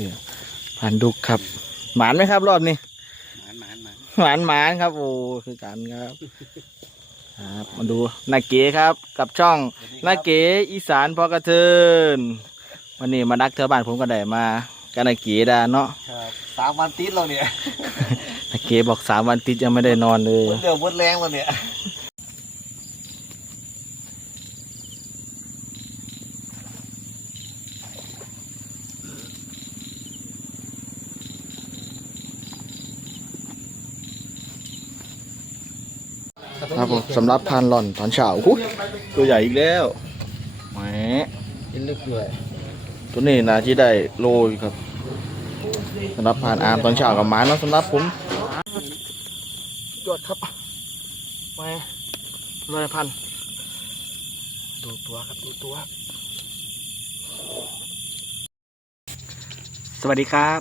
เนี่ยพันดุกครับ หมานไหมครับ รอบนี้หมานหมานหมานหมานหมานครับโอ้คือกันครับครับมาดูนาเก๋ครับ กับช่องนาเก๋อีสานพอกระเทินวันนี้มานักเทอบ้านผมก็ได้มากันนาเก๋ดาเนาะครับสามวันติดเราเนี่ยนาเก๋บอกสามวันติดยังไม่ได้นอนเลยเดี๋ยวหมดแรงเราเนี่ย ครับผม สำหรับพานหล่อนตอนเช้าอุ๊ยตัวใหญ่อีกแล้วแหมกินลึกด้วยตัวนี้นะที่ได้โลอยู่ครับสำหรับผ่านอาร์มตอนเช้ากับหมาเนาะสำหรับผมยอดครับมาเลอยพันดูตัวครับดูตัว สวัสดีครับ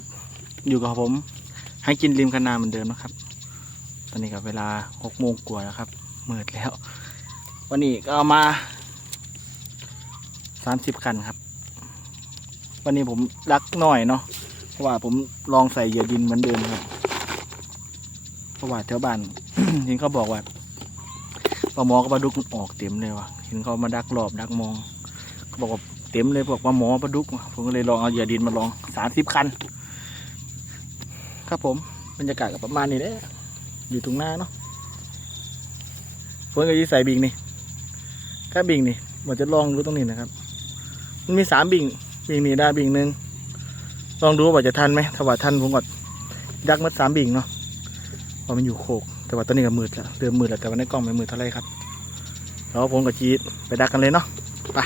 อยู่กับผม ให้กินริมคะนาเหมือนเดิมนะครับ ตอนนี้กับเวลาหกโมงกว่าแล้วครับ มืดแล้ว วันนี้ก็เอามาสามสิบคันครับ วันนี้ผมรักหน่อยเนาะเพราะว่าผมลองใส่เหยื่อดินเหมือนเดิมครับเพราะว่าแถวบ้านเห็นเขาบอกว่าปลาหมอกับปลาดุกมันออกเต็มเลยว่ะเห็นเขามาดักรอบดักมองเขาบอกว่าเต็มเลยพวกปลาหมอปลาดุกผมก็เลยลองเอาเหยื่อดินมาลองสามสิบคัน ครับผมบรรยากาศก็ประมาณนี้แหละอยู่ตรงหน้าเนาะ ฝนก็จะใส่บิงนี่ ถ้าบิงนี่มันจะลองดูตรงนี้นะครับ มันมีสามบิงบิงนี่ได้บิงหนึ่งลองดูว่าจะทันไหมถ้าว่าทันผมก็ดักมัดสามบิงเนาะเพราะมันอยู่โคก แต่ว่าตอนนี้ก็มืดแล้วเริ่มมืดแล้วแต่ว่าในกล้องไม่มืดเท่าไรครับแล้วผมกับจีดไปดักกันเลยเนาะไป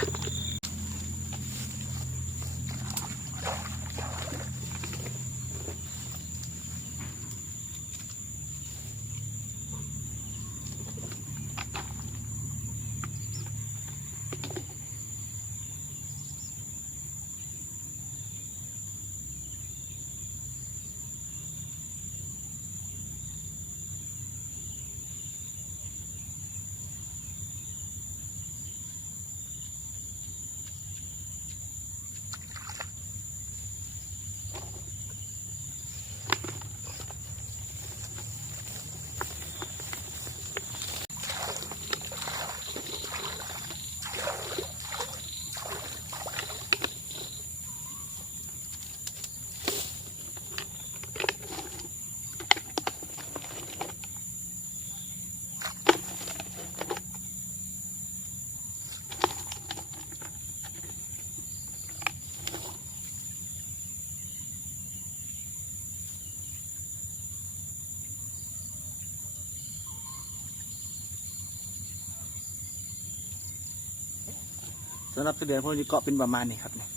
สำหรับเสดือนผมจะเกาะเป็นประมาณนี้ครับเนี่ย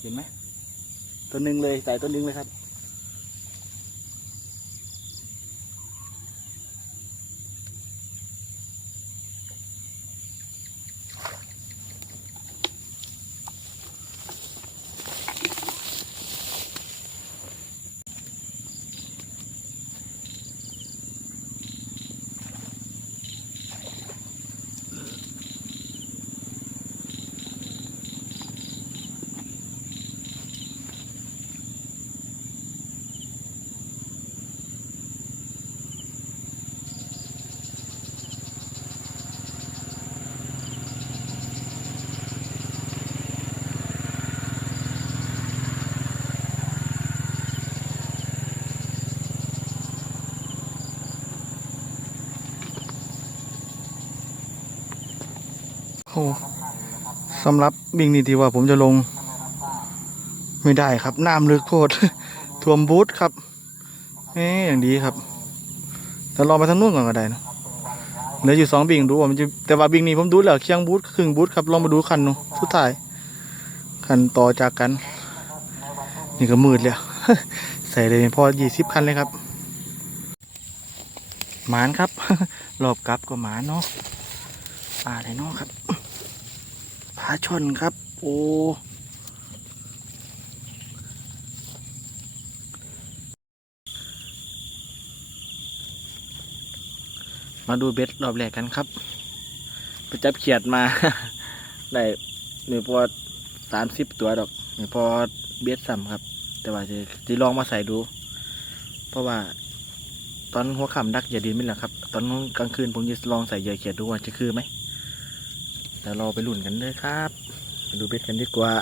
เห็นไหมตัวหนึ่งเลยใส่ตัวหนึ่งเลยครับ โอ้สำหรับบิงนี่ที่ว่าผมจะลง ไม่ได้ครับน้ำลึกโคตรท่วมบูธครับเอ๊อย่างดีครับแต่ลองไปทางนู้นก่อนก็ได้นะเหลืออยู่สองบิงดูว่ามันจะแต่ว่าบิงนี่ผมดูแล้วเคียงบูธครึ่งบูธครับลองมาดูคันหนูสุดท้ายคันต่อจากกัน นี่ก็มืดแล้วใส่เลยพอยี่สิบคันเลยครับหมานครับรอบกลับก็หมานเนาะปลาอะไรเนาะครับาช่อนครับ โอ้มาดูเบ็ดรอบแรกกันครับ ไปจับเขียดมา ได้หนึ่งพอสามสิบตัวดอกหนึ่งพอเบสซัมครับ แต่ว่าจะจะลองมาใส่ดู เพราะว่า ตอนหัวค่ำดักเหยื่อดินไม่หละครับ ตอนกลางคืนผมจะลองใส่เหยื่อเขียดดูว่าจะคือไหม เดี๋ยวเราไปลุ่นกันเลยครับ ไปดูเบ็ดกันดีกว่า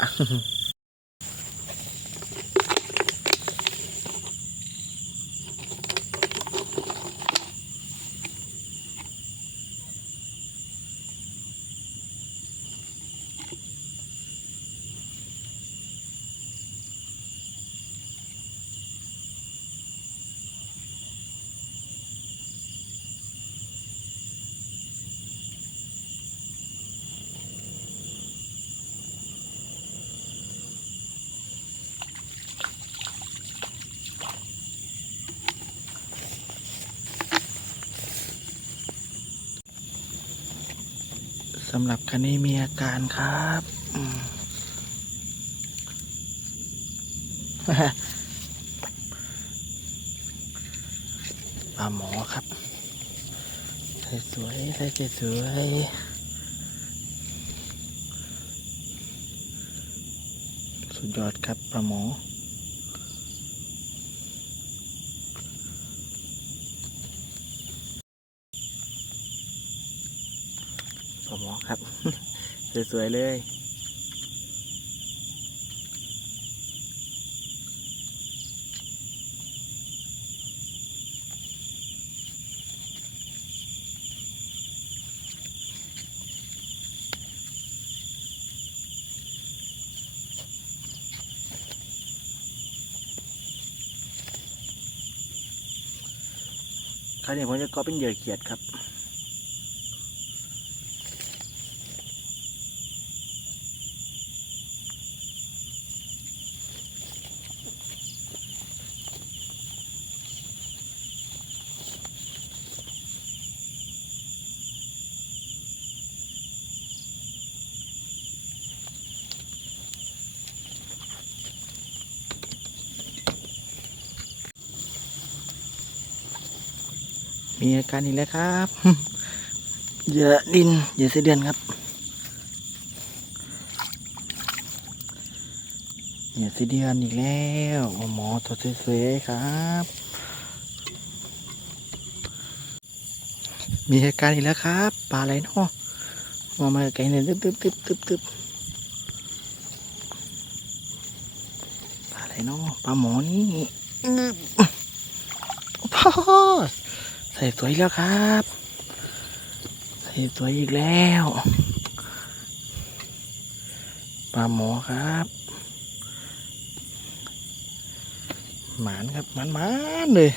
สำหรับคันนี้มีอาการครับปลาหมอครับใส่สวยใส่สวยสุดยอดครับปลาหมอ ปลาหมอครับ สวยๆเลย คราวนี้ผมจะก็เป็นเหยื่อเขียดครับ มีอาการอีกแล้วครับเหยื่อดินเหยื่อเสเดือนครับเหยื่อเสเดือนอีกแล้วหมอตัวสวยๆครับ มีอาการอีกแล้วครับปลาอะไรเนาะมองมาไกลเลยตึ๊บตึ๊บตึ๊บตึ๊บตึ๊บปลาอะไรเนาะปลาหมอนี่อื้อพ่อ ใส่สวยแล้วครับ ใส่สวยอีกแล้วปลาหมอครับหมานครับหมานหมานเลย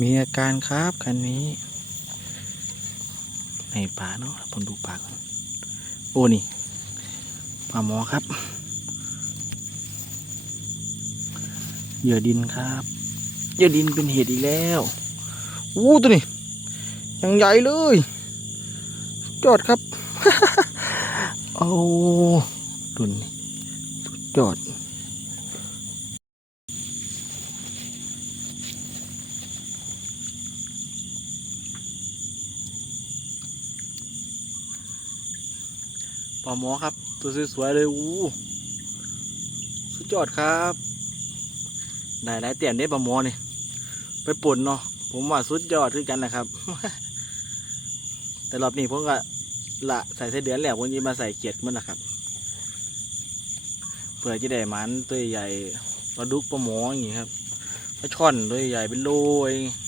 มีอาการครับคันนี้ ในป่าเนาะผมดูป่าก่อนโอ้นี่ปลาหมอครับ เหยื่อดินครับเหยื่อดินเป็นเหตุอีกแล้วอู้ตัวนี้ยังใหญ่เลยยอดครับ โอ้ดุนนี่สุดยอด หมอครับ ตัวสวยๆเลยอู้สุดยอดครับได้หลายเตียนได้ปลาหมอนี่ไปป่นเนาะผมว่าสุดยอดคือกันนะครับ แต่รอบนี้ผมก็ละใส่ไส้เดือนแล้วผมจะมาใส่เขียดมันนะครับเพื่อจะได้หมันตัวใหญ่ปลาดุกปลาหมออย่างงี้ครับปลาช่อนตัวใหญ่เป็นโลเ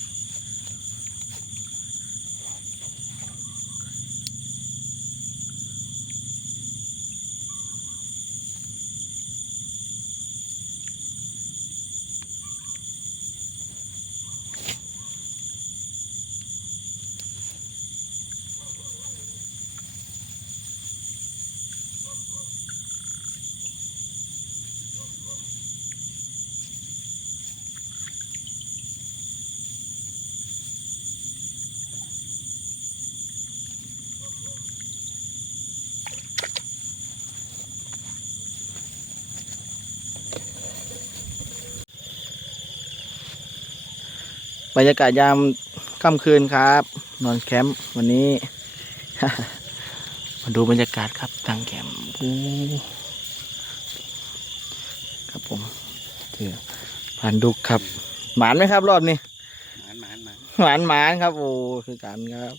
บรรยากาศยามค่ำคืนครับ นอนแคมป์วันนี้ มาดูบรรยากาศครับทางแคมป์โอ้ครับผมเจอผ่านดุกครับ หมานไหมครับ รอบนี้หมานหมานหมานหวานหมานครับ โอ้คือกันครับ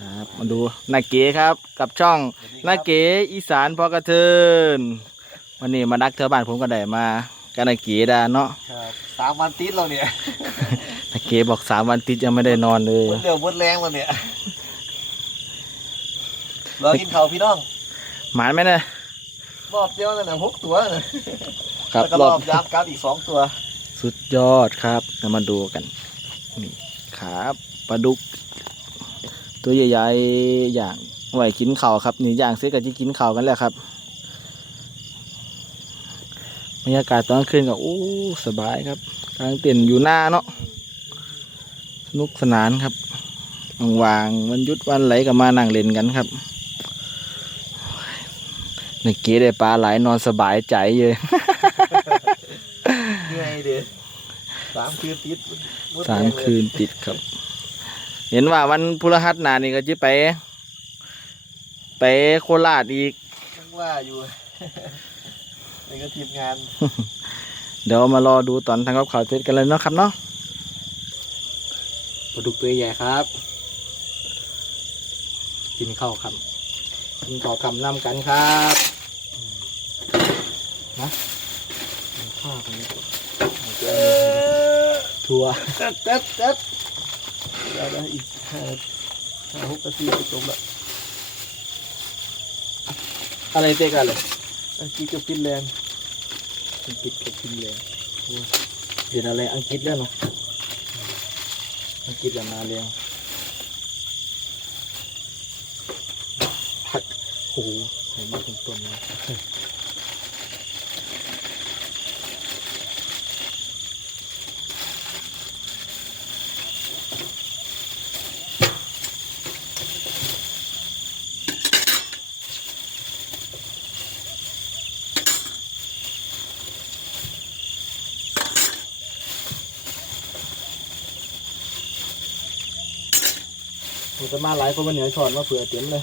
ครับ มาดูนาเก๋ครับ กับช่องนาเก๋อีสานพอกระเทินวันนี้มาดักเธอบ้านผมก็ได้มา กันนาเก๋ดาเนาะครับสามวันติดเราเนี่ยนาเก๋บอกสามวันติดยังไม่ได้นอนเลยหมดเร็วหมดแรงเราเนี่ยรอกินข้าวพี่น้องหมานไหมเนะรอบเดียวนั่นนะหกตัวนะครับแล้วก็รรออบบยับกับอีกสองตัว สุดยอดครับเรามาดูกันนี่ครับปลาดุก ตัวใหญ่ๆอย่างไหวกินเข่าวครับนี่อย่างเสกกับที่กินเข่าวกันแล้วครับบ รรยากาศตอนกลางคืนก็อู้สบายครับกลางเต็นท์อยู่หน้าเนาะสนุกสนานครับวางๆวันหยุดวันไหลก็มานั่งเล่นกันครับนี่เก๋ได้ปลาไหลนอนสบายใจเลยเหนื่อยเด้สามคืนติดหดแรงเลยสามคืนติดครับ เห็นว่าวันพฤหัสหนานี่ก็จะไป ไปโคราชอีกยังว่าอยู่ นี่ก็ทีมงาน เดี๋ยวมารอดูตอนทางกับข่าวเสร็จกันเลยเนาะครับเนาะปลาดุกตัวใหญ่ครับ กินข้าวครับกินข้าวคำนำกันครับนะกินข้าวกันดีกว่าเอาเจ้าทัวร์เต็ดเต็ดเต็ดเดี๋ยวนะอีกห้าห้าหกนาทีจะจบละอะไรเตะกันเลยอันกี้กับฟินแลนด์ อังกฤษกับฟินแลนด์โอ้ยเดี๋ยวอะไรอังกฤษแล้วเนาะอังกฤษแบบมาเร็วผัดโอ้โหเห็นมาเป็นต้นเลย มาหลายคนวันเหนือช็อตมาเผื่อเต็มเลย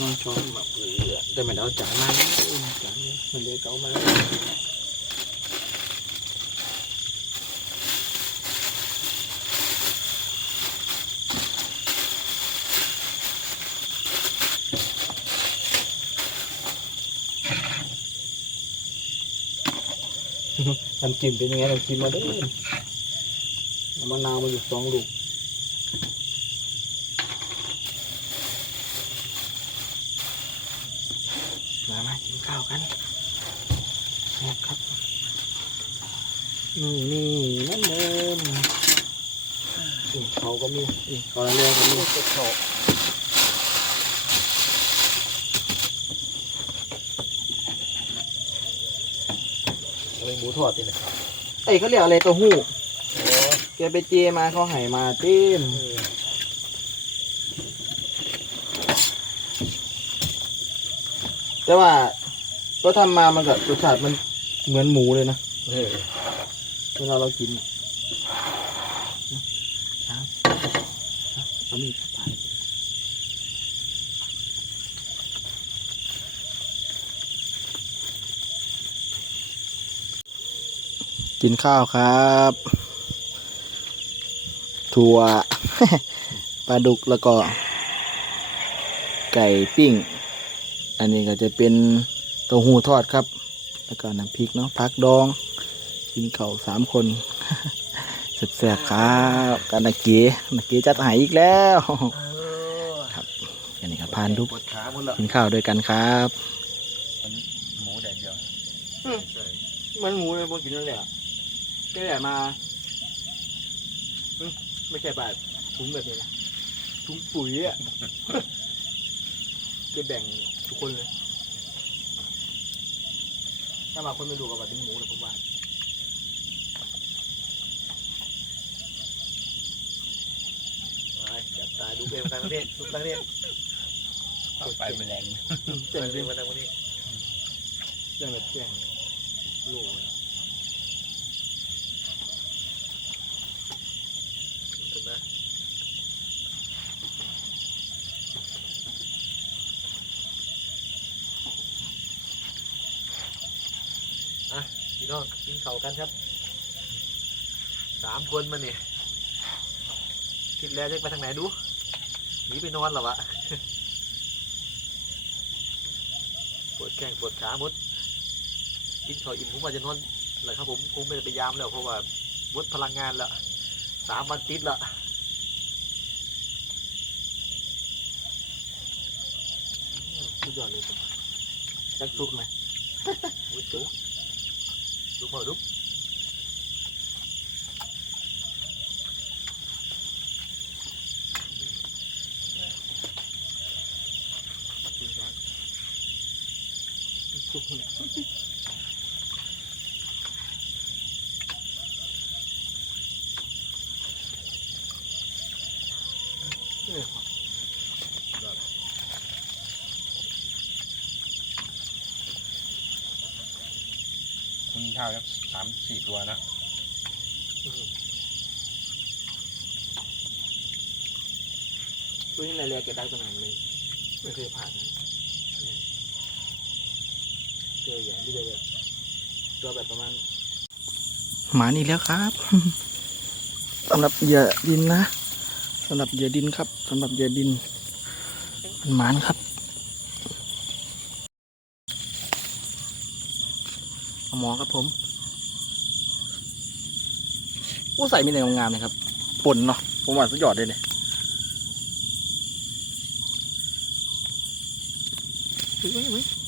มาช็อตมาเผื่อแต่ไม่ได้เอาจานมานะเออจานมันเลยเก่ามาน้ำจิ้มเป็นยังไงน้ำจิ้มมาด้อเอา มะนาวมาอยู่สองลูกมามากินข้าวกันนะครับนี่นี่นั่นเดิมนี่เขาก็มีนี่เขาละเรือก็มีเจ็ดโถอะไรหมูทอดนี่นะครับเอ้ยเขาเรียกอะไรเตัวหู้โอ้ แกไปเจมาเขาใหายมาเต็มเออแต่ว่าก็ทำมามันกับรสชาติมันเหมือนหมูเลยนะเออเวลาเรากินครับเอามีดไปกินข้าวครับ ถั่วปลาดุกแล้วก็ ไก่ปิ้ง อันนี้ก็จะเป็นเต้าหู้ทอดครับ แล้วก็น้ำพริกเนาะผักดองกินข้าวสามคนแซ่บๆครับกันนักเก๋นักเก๋จัดใหายอีกแล้วครับอันนี้ครับพานทุกปวดขาหมดแล้วกินข้าวด้วยกันครับหมูแดดเดียวมันหมูเลยพวกกินนั่นแหละแค่มา ไม่ใช่แบบถุงแบบนี้นะถุงปุ๋ยอะ จะแบ่งทุกคนเลย ถ้ามาคนไม่ดูกับว่าเป็นหมูนะผมว่าจับตาดูเพลงมาทางนี้ทุกทางนี้ไปไม่แรงแจ้งเพลเรื่งองมาทางนี้แจ้งแบบแจ้งโลกเลย ถูกไหมอะพี่น้องกินเข่าวกันครับ สามคนมาเนี่ยคิดแล้วจะไปทางไหนดูหนีไปนอนเหรอวะปวดแข้งปวดขาหมดกินข้าวอิ่มผมว่าจะนอนแหละครับผมคงไม่ได้ไปยามแล้วเพราะว่าหมดพลังงานแล้วสามวันติดและสุดยอดเลยผมจักซุกไหมอุ้ยจุ๊ลุกมาลุก ซุกเนี่ยคุณข้าวครับสามสี่ตัวนะตัวนี้ในแรกแกได้ขนาดนี้ไม่เคยผ่านนะ เจออย่างที่เจอแบบตัวแบบประมาณหมานี่แล้วครับสำหรับเหยื่อดินนะสำหรับเหยื่อดินครับสำหรับเหยื่อดินมันหมานครับหมอครับผมอู้ใส่มีแต่งามๆเลยครับปนเนาะผมว่าสุดยอดเลยเนี่ยเฮ้ยเฮ้ย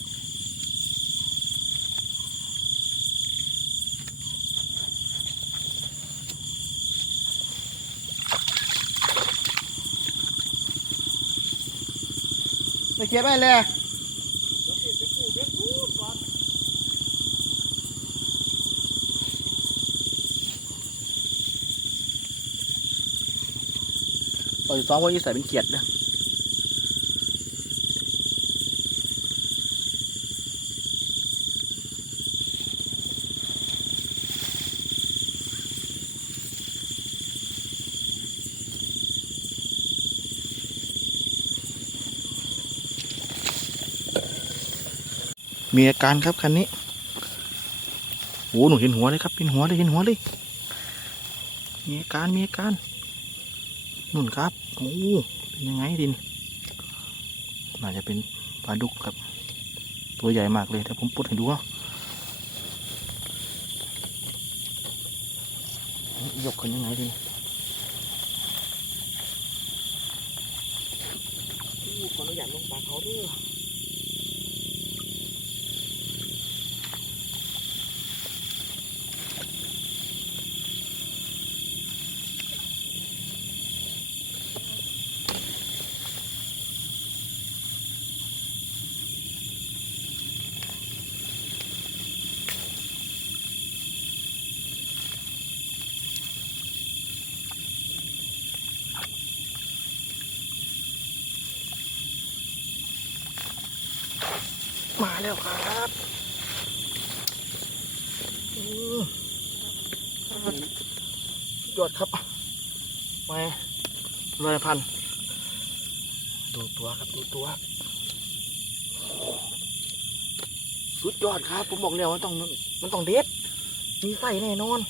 เฮ้ยไปเขียนไปเลยต่อยสองวันนี้ใส่เป็นเกียรตินะ มีอาการครับคันนี้โอ้หนูเห็นหัวเลยครับเห็นหัวเลยเห็นหัวเลยมีอาการมีอาการนุ่นครับโอ้เป็นยังไงดินน่าจะเป็นปลาดุกครับ ตัวใหญ่มากเลยถ้าผมปุดให้ดูอะยกขึ้นยังไงดิขออนุญาตลงปลาเขาด้วย แล้วครับยอดครับมาเลยพัน ดูตัวครับดูตัว สุดยอดครับ ผมบอกแล้วมันต้องมันต้องเด็ด มีไส้แน่นอน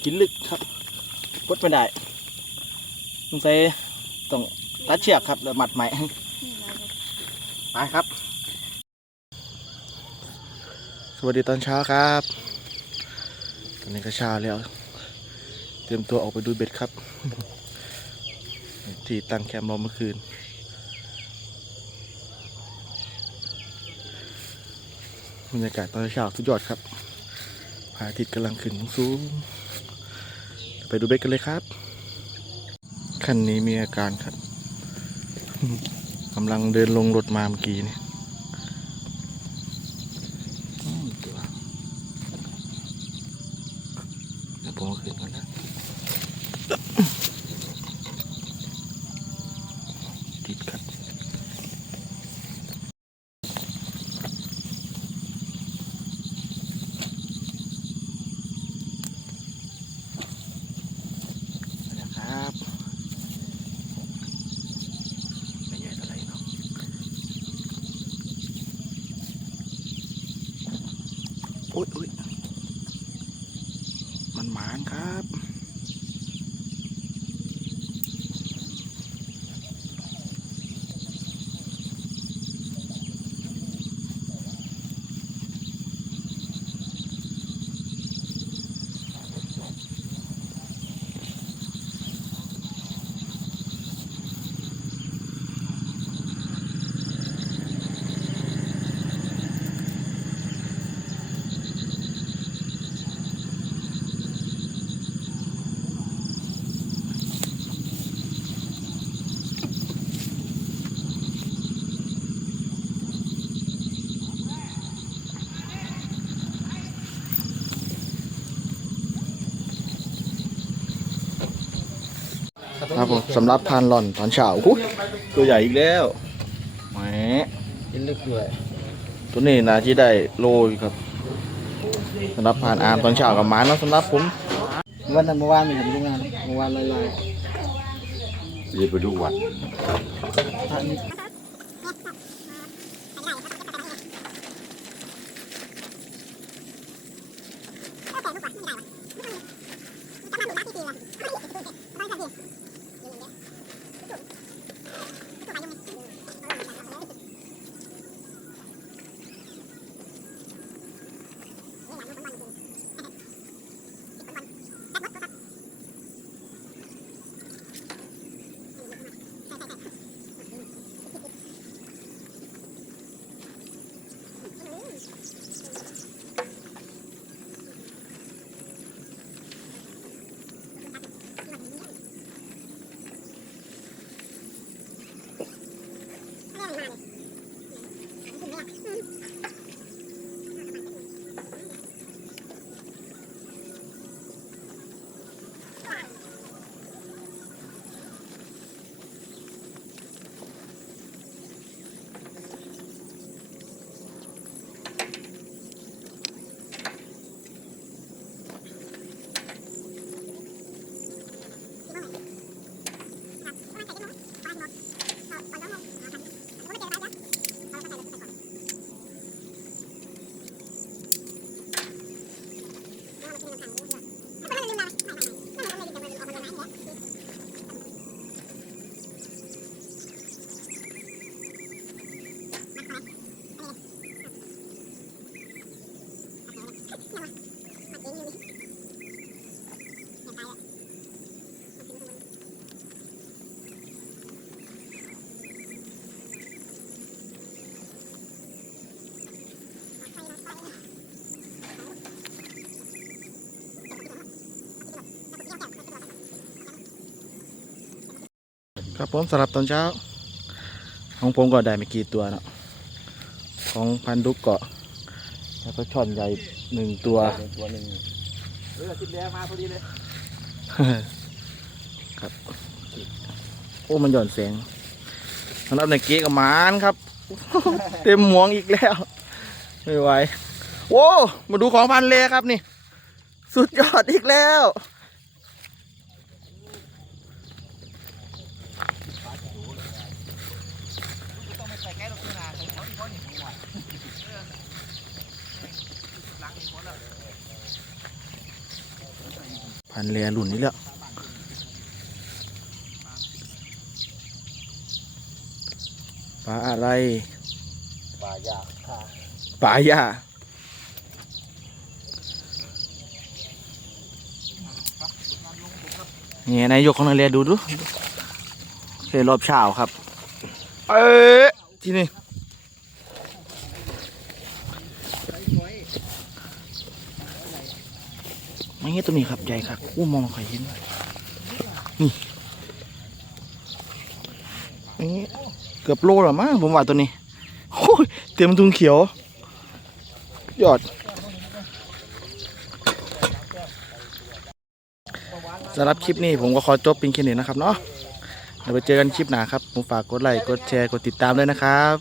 เกินลึกครับกด ไม่ได้สงสัยต้องตัดเชือกครับแล้วมัดใหม่ไปครับ สวัสดีตอนเช้าครับ ตอนนี้ก็เช้าแล้ว เตรียมตัวออกไปดูเบ็ดครับ ที่ตั้งแคมป์เราเมื่อคืนบรรยากาศตอนเช้าสุดยอดครับพระอาทิตย์กำลังขึ้นสูง ไปดูเบ็ดกันเลยครับ คันนี้มีอาการครับกำลังเดินลงรถมาเมื่อกี้นี่อืมตัวเดี๋ยวผมเอาขึ้นก่อนนะติดครับนะครับไม่ใหญ่เท่าไหร่เนาะโอ๊ยโอ๊ยมันหมานครับ ครับผมสำหรับพานหล่อนตอนเช้าอุ๊ยตัวใหญ่อีกแล้วแหมกินลึกด้วยตัวนี้นะที่ได้โลอยู่ครับสำหรับผ่านอาร์มตอนเช้ากับหมาเนาะสำหรับผมวันนั้นเมื่อวานมีผมดูงานเมื่อวานลอยเรียนไปดูวัน ครับผมสำหรับตอนเช้า ของผมก็ได้ไม่กี่ตัวเนาะของพันดุกเกาะ แล้วก็ช่อนใหญ่หนึ่งตัวตัวหนึ่งเออคิดแล้วมาพอดีเลยครับโอ้มันหย่อนแสงสำหรับในเก๊กับหมานครับ เต็มหมวงอีกแล้วไม่ไหวโว้มาดูของพันเลครับนี่ สุดยอดอีกแล้ว พันพันแลรุ่นนี้แล้วปลาอะไร ปลายาค่ะปลาย่านี่นายยกของนายเรียดูดูเคยรอบเช้าครับ เอ๊ะที่นี่ ไม่เงี้ยตัวนี้ครับใหญ่ครับอู้มองไม่ค่อยเห็นนี่นี่เกือบโลแล้วมั้งผมว่าตัวนี้โอ้ยเต็มทุงเขียว ยอดสำหรับคลิปนี้ผมก็ขอจบเป็นแค่นี้นะครับเนาะเดี๋ยวไปเจอกันคลิปหน้าครับผมฝากกดไลค์กดแชร์กดติดตามด้วยนะครับ